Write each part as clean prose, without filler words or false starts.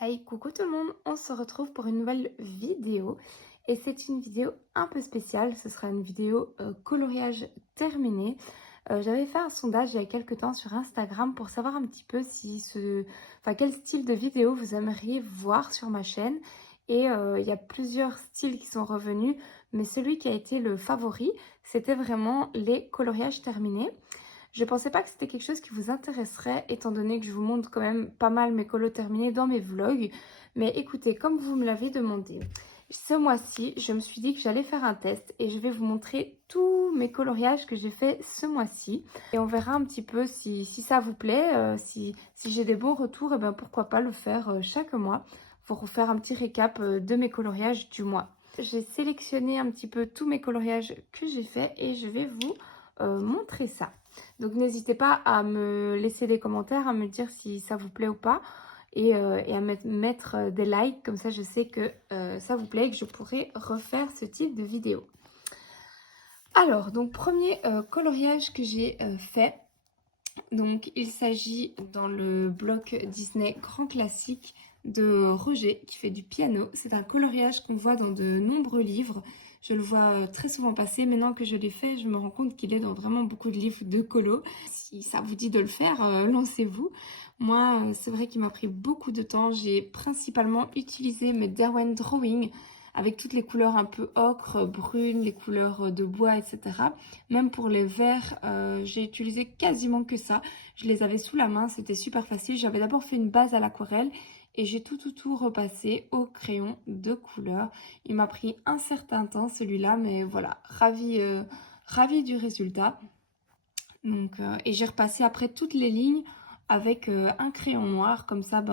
Hey, coucou tout le monde, on se retrouve pour une nouvelle vidéo et c'est une vidéo un peu spéciale, ce sera une vidéo coloriage terminé. J'avais fait un sondage il y a quelques temps sur Instagram pour savoir un petit peu quel style de vidéo vous aimeriez voir sur ma chaîne et il y a plusieurs styles qui sont revenus, mais celui qui a été le favori, c'était vraiment les coloriages terminés. Je pensais pas que c'était quelque chose qui vous intéresserait, étant donné que je vous montre quand même pas mal mes colos terminés dans mes vlogs. Mais écoutez, comme vous me l'avez demandé, ce mois-ci, je me suis dit que j'allais faire un test et je vais vous montrer tous mes coloriages que j'ai fait ce mois-ci. Et on verra un petit peu si ça vous plaît, si j'ai des bons retours, et ben pourquoi pas le faire chaque mois pour vous faire un petit récap de mes coloriages du mois. J'ai sélectionné un petit peu tous mes coloriages que j'ai fait et je vais vous montrer ça. Donc n'hésitez pas à me laisser des commentaires, à me dire si ça vous plaît ou pas et à mettre des likes, comme ça je sais que ça vous plaît et que je pourrai refaire ce type de vidéo. Alors, donc premier coloriage que j'ai fait, donc il s'agit dans le bloc Disney Grand Classique de Roger qui fait du piano. C'est un coloriage qu'on voit dans de nombreux livres. Je le vois très souvent passer. Maintenant que je l'ai fait, je me rends compte qu'il est dans vraiment beaucoup de livres de colo. Si ça vous dit de le faire, lancez-vous. Moi, c'est vrai qu'il m'a pris beaucoup de temps. J'ai principalement utilisé mes Derwent Drawing avec toutes les couleurs un peu ocre, brunes, les couleurs de bois, etc. Même pour les verts, j'ai utilisé quasiment que ça. Je les avais sous la main, c'était super facile. J'avais d'abord fait une base à l'aquarelle et j'ai tout repassé au crayon de couleur. Il m'a pris un certain temps celui-là, mais voilà, ravie du résultat. Donc, et j'ai repassé après toutes les lignes avec un crayon noir, comme ça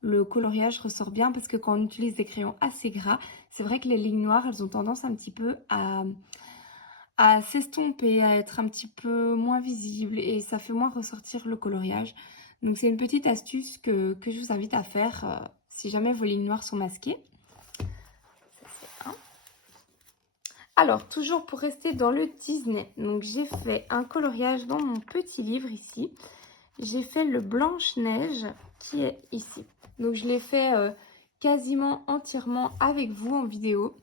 le coloriage ressort bien parce que quand on utilise des crayons assez gras, c'est vrai que les lignes noires, elles ont tendance un petit peu à s'estomper, à être un petit peu moins visibles et ça fait moins ressortir le coloriage. Donc c'est une petite astuce que je vous invite à faire si jamais vos lignes noires sont masquées. Ça, c'est un. Alors, toujours pour rester dans le Disney, donc j'ai fait un coloriage dans mon petit livre ici. J'ai fait le Blanche-Neige qui est ici. Donc je l'ai fait quasiment entièrement avec vous en vidéo.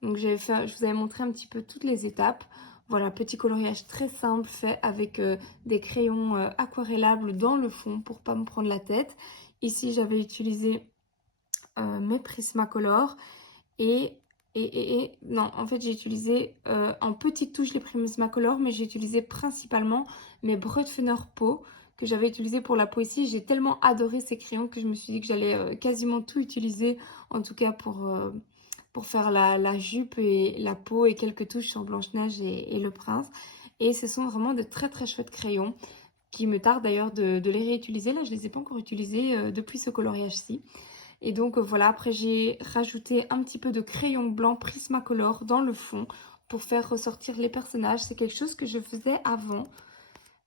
Donc je vous avais montré un petit peu toutes les étapes. Voilà, petit coloriage très simple fait avec des crayons aquarellables dans le fond pour pas me prendre la tête. Ici, j'avais utilisé mes Prismacolor non, en fait, j'ai utilisé en petites touches les Prismacolor, mais j'ai utilisé principalement mes Brutfener Peau que j'avais utilisé pour la peau ici. J'ai tellement adoré ces crayons que je me suis dit que j'allais quasiment tout utiliser, en tout cas pour faire la jupe et la peau et quelques touches sur Blanche-Neige et le Prince. Et ce sont vraiment de très très chouettes crayons qui me tarde d'ailleurs de les réutiliser. Là, je ne les ai pas encore utilisés depuis ce coloriage-ci. Et donc voilà, après j'ai rajouté un petit peu de crayon blanc Prismacolor dans le fond pour faire ressortir les personnages. C'est quelque chose que je faisais avant.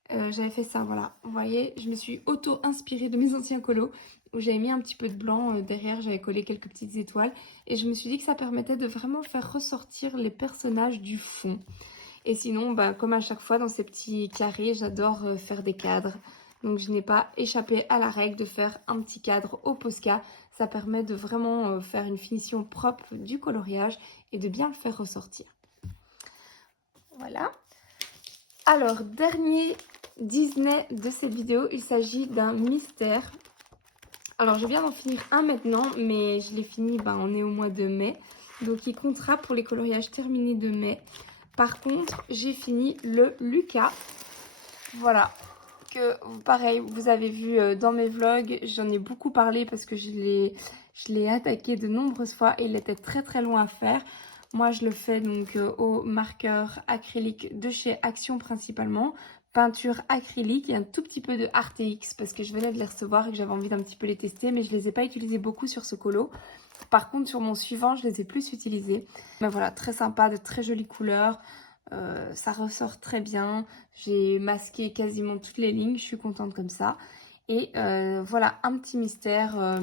J'avais fait ça, voilà. Vous voyez, je me suis auto-inspirée de mes anciens colos où j'avais mis un petit peu de blanc derrière, j'avais collé quelques petites étoiles. Et je me suis dit que ça permettait de vraiment faire ressortir les personnages du fond. Et sinon, comme à chaque fois dans ces petits carrés, j'adore faire des cadres. Donc je n'ai pas échappé à la règle de faire un petit cadre au Posca. Ça permet de vraiment faire une finition propre du coloriage et de bien le faire ressortir. Voilà. Alors, dernier Disney de cette vidéo, il s'agit d'un mystère. Alors, je viens d'en finir un maintenant, mais je l'ai fini, on est au mois de mai. Donc, il comptera pour les coloriages terminés de mai. Par contre, j'ai fini le Lucas. Voilà, que pareil, vous avez vu dans mes vlogs, j'en ai beaucoup parlé parce que je l'ai attaqué de nombreuses fois et il était très très long à faire. Moi, je le fais donc au marqueur acrylique de chez Action principalement. Peinture acrylique et un tout petit peu de RTX parce que je venais de les recevoir et que j'avais envie d'un petit peu les tester. Mais je ne les ai pas utilisés beaucoup sur ce colo. Par contre, sur mon suivant, je les ai plus utilisés. Mais voilà, très sympa, de très jolies couleurs. Ça ressort très bien. J'ai masqué quasiment toutes les lignes. Je suis contente comme ça. Et voilà, un petit mystère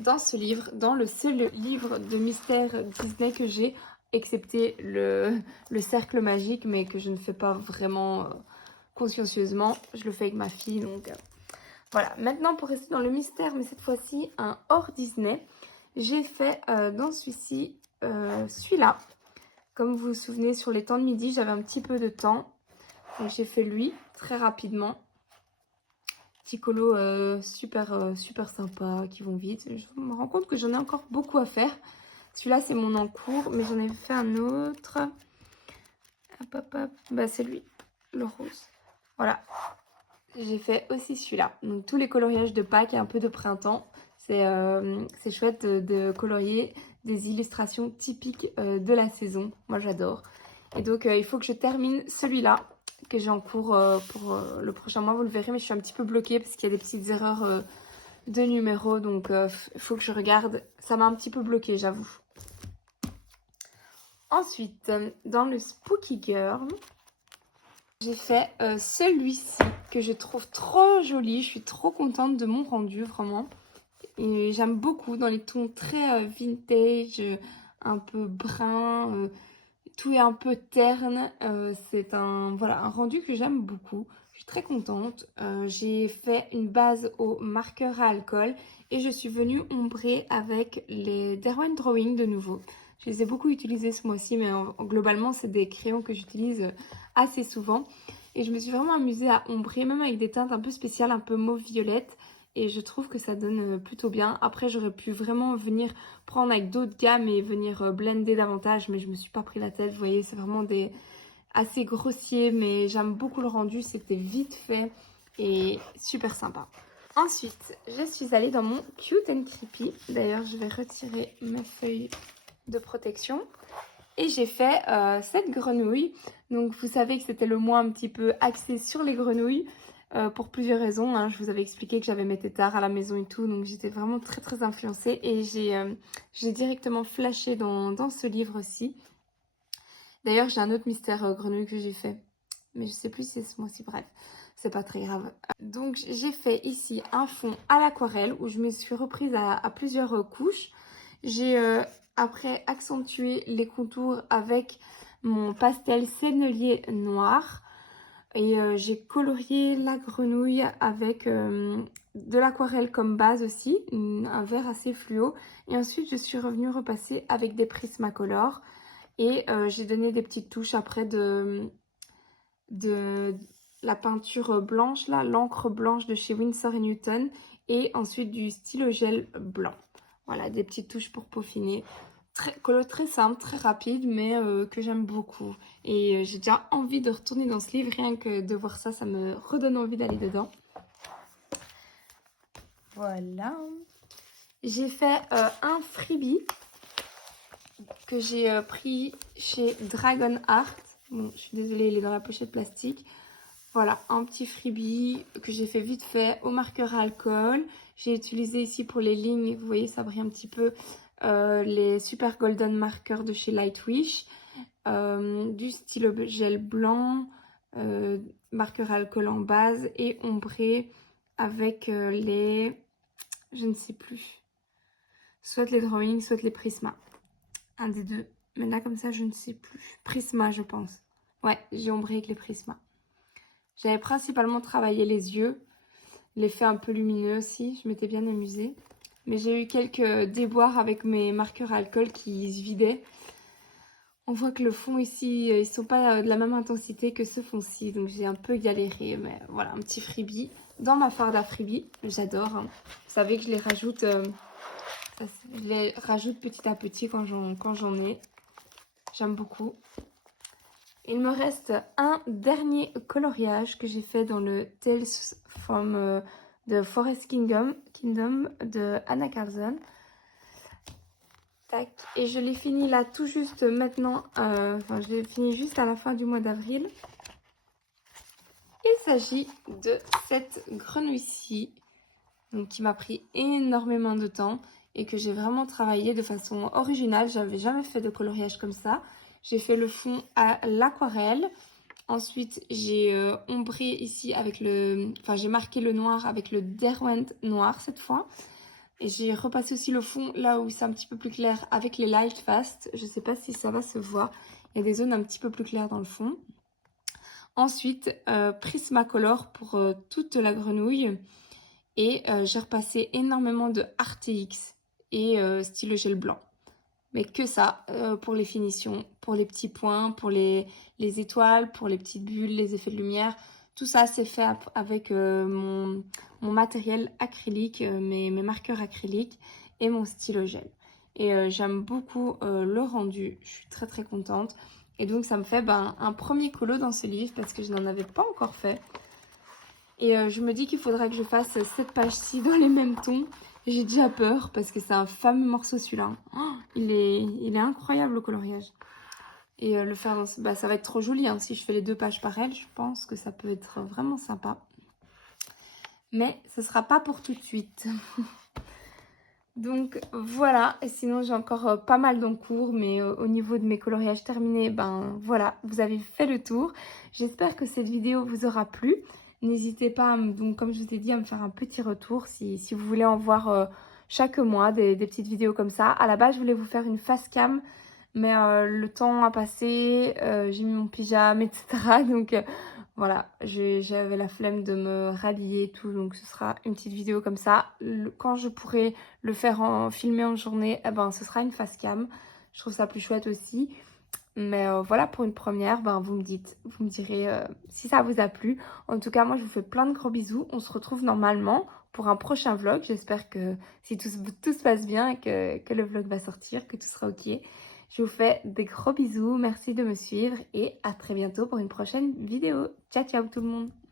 dans ce livre, dans le seul livre de mystère Disney que j'ai, excepté le cercle magique, mais que je ne fais pas vraiment consciencieusement. Je le fais avec ma fille, donc Voilà, maintenant pour rester dans le mystère, mais cette fois-ci un hors Disney, j'ai fait dans celui-ci, celui-là. Comme vous vous souvenez, sur les temps de midi, j'avais un petit peu de temps. Donc j'ai fait lui, très rapidement. Petit colo super sympa, qui vont vite. Je me rends compte que j'en ai encore beaucoup à faire. Celui-là, c'est mon en cours, mais j'en ai fait un autre. Hop, hop, hop. Bah, c'est lui, le rose. Voilà. J'ai fait aussi celui-là. Donc, tous les coloriages de Pâques et un peu de printemps. C'est chouette de colorier des illustrations typiques de la saison. Moi, j'adore. Et donc, il faut que je termine celui-là que j'ai en cours pour le prochain mois. Vous le verrez, mais je suis un petit peu bloquée parce qu'il y a des petites erreurs de numéros. Donc, il faut que je regarde. Ça m'a un petit peu bloquée, j'avoue. Ensuite, dans le Spooky Girl, j'ai fait celui-ci que je trouve trop joli. Je suis trop contente de mon rendu, vraiment. Et j'aime beaucoup dans les tons très vintage, un peu brun, tout est un peu terne. C'est voilà, un rendu que j'aime beaucoup. Je suis très contente. J'ai fait une base au marqueur à alcool et je suis venue ombrer avec les Derwent Drawing de nouveau. Je les ai beaucoup utilisés ce mois-ci, mais globalement, c'est des crayons que j'utilise assez souvent. Et je me suis vraiment amusée à ombrer, même avec des teintes un peu spéciales, un peu mauve-violette. Et je trouve que ça donne plutôt bien. Après, j'aurais pu vraiment venir prendre avec d'autres gammes et venir blender davantage, mais je me suis pas pris la tête. Vous voyez, c'est vraiment des assez grossier, mais j'aime beaucoup le rendu. C'était vite fait et super sympa. Ensuite, je suis allée dans mon Cute and Creepy. D'ailleurs, je vais retirer mes feuilles de protection. Et j'ai fait cette grenouille. Donc, vous savez que c'était le mois un petit peu axé sur les grenouilles. Pour plusieurs raisons, hein. Je vous avais expliqué que j'avais mes têtards à la maison et tout, donc j'étais vraiment très influencée et j'ai directement flashé dans ce livre-ci. D'ailleurs, j'ai un autre mystère grenouille que j'ai fait, mais je sais plus si c'est ce mois-ci, bref, c'est pas très grave. Donc j'ai fait ici un fond à l'aquarelle où je me suis reprise à plusieurs couches. J'ai après accentué les contours avec mon pastel sennelier noir. Et j'ai colorié la grenouille avec de l'aquarelle comme base aussi, un vert assez fluo. Et ensuite, je suis revenue repasser avec des Prismacolor. Et j'ai donné des petites touches après de la peinture blanche, là, l'encre blanche de chez Winsor & Newton. Et ensuite du stylo gel blanc. Voilà, des petites touches pour peaufiner. Colo très simple, très rapide, mais que j'aime beaucoup. Et j'ai déjà envie de retourner dans ce livre, rien que de voir ça, ça me redonne envie d'aller dedans. Voilà. J'ai fait un freebie que j'ai pris chez Dragon Art. Bon, je suis désolée, il est dans la pochette plastique. Voilà, un petit freebie que j'ai fait vite fait au marqueur à alcool. J'ai utilisé ici pour les lignes, vous voyez, ça brille un petit peu. Les Super Golden Markers de chez Lightwish, du stylo gel blanc, marqueur à alcool en base et ombré avec les, je ne sais plus, soit les drawings, soit les Prisma. Un des deux, mais là comme ça je ne sais plus. Prisma je pense. Ouais, j'ai ombré avec les Prisma. J'avais principalement travaillé les yeux, l'effet un peu lumineux aussi, je m'étais bien amusée. Mais j'ai eu quelques déboires avec mes marqueurs à alcool qui se vidaient. On voit que le fond ici, ils sont pas de la même intensité que ce fond-ci. Donc j'ai un peu galéré. Mais voilà, un petit freebie. Dans ma farde à freebie, j'adore. Hein. Vous savez que je les rajoute, petit à petit quand j'en ai. J'aime beaucoup. Il me reste un dernier coloriage que j'ai fait dans le Tales from the Forest Kingdom de Anna Carlson. Tac. Et je l'ai fini là tout juste maintenant, je l'ai fini juste à la fin du mois d'avril. Il s'agit de cette grenouille-ci, qui m'a pris énormément de temps et que j'ai vraiment travaillé de façon originale. J'avais jamais fait de coloriage comme ça. J'ai fait le fond à l'aquarelle. Ensuite, j'ai ombré ici avec j'ai marqué le noir avec le Derwent noir cette fois. Et j'ai repassé aussi le fond là où c'est un petit peu plus clair avec les Light Fast. Je ne sais pas si ça va se voir. Il y a des zones un petit peu plus claires dans le fond. Ensuite, Prismacolor pour toute la grenouille. Et j'ai repassé énormément de RTX et stylo gel blanc. Mais que ça, pour les finitions, pour les petits points, pour les étoiles, pour les petites bulles, les effets de lumière. Tout ça, c'est fait avec mon matériel acrylique, mes marqueurs acryliques et mon stylo gel. Et j'aime beaucoup le rendu, je suis très très contente. Et donc ça me fait un premier colo dans ce livre parce que je n'en avais pas encore fait. Et je me dis qu'il faudrait que je fasse cette page-ci dans les mêmes tons. J'ai déjà peur parce que c'est un fameux morceau celui-là. Oh, il est incroyable le coloriage. Et le faire dans ça va être trop joli. Hein. Si je fais les 2 pages pareilles, je pense que ça peut être vraiment sympa. Mais ce sera pas pour tout de suite. Donc voilà, et sinon j'ai encore pas mal d'encours, mais au niveau de mes coloriages terminés, voilà, vous avez fait le tour. J'espère que cette vidéo vous aura plu. N'hésitez pas, donc comme je vous ai dit, à me faire un petit retour si vous voulez en voir chaque mois des petites vidéos comme ça. À la base, je voulais vous faire une face cam, mais le temps a passé, j'ai mis mon pyjama, etc. Donc voilà, j'avais la flemme de me rhabiller et tout, donc ce sera une petite vidéo comme ça. Quand je pourrai le faire filmer en journée, eh ce sera une face cam. Je trouve ça plus chouette aussi. Mais voilà, pour une première, vous me direz si ça vous a plu. En tout cas, moi, je vous fais plein de gros bisous. On se retrouve normalement pour un prochain vlog. J'espère que si tout se passe bien et que le vlog va sortir, que tout sera ok. Je vous fais des gros bisous. Merci de me suivre et à très bientôt pour une prochaine vidéo. Ciao, ciao tout le monde!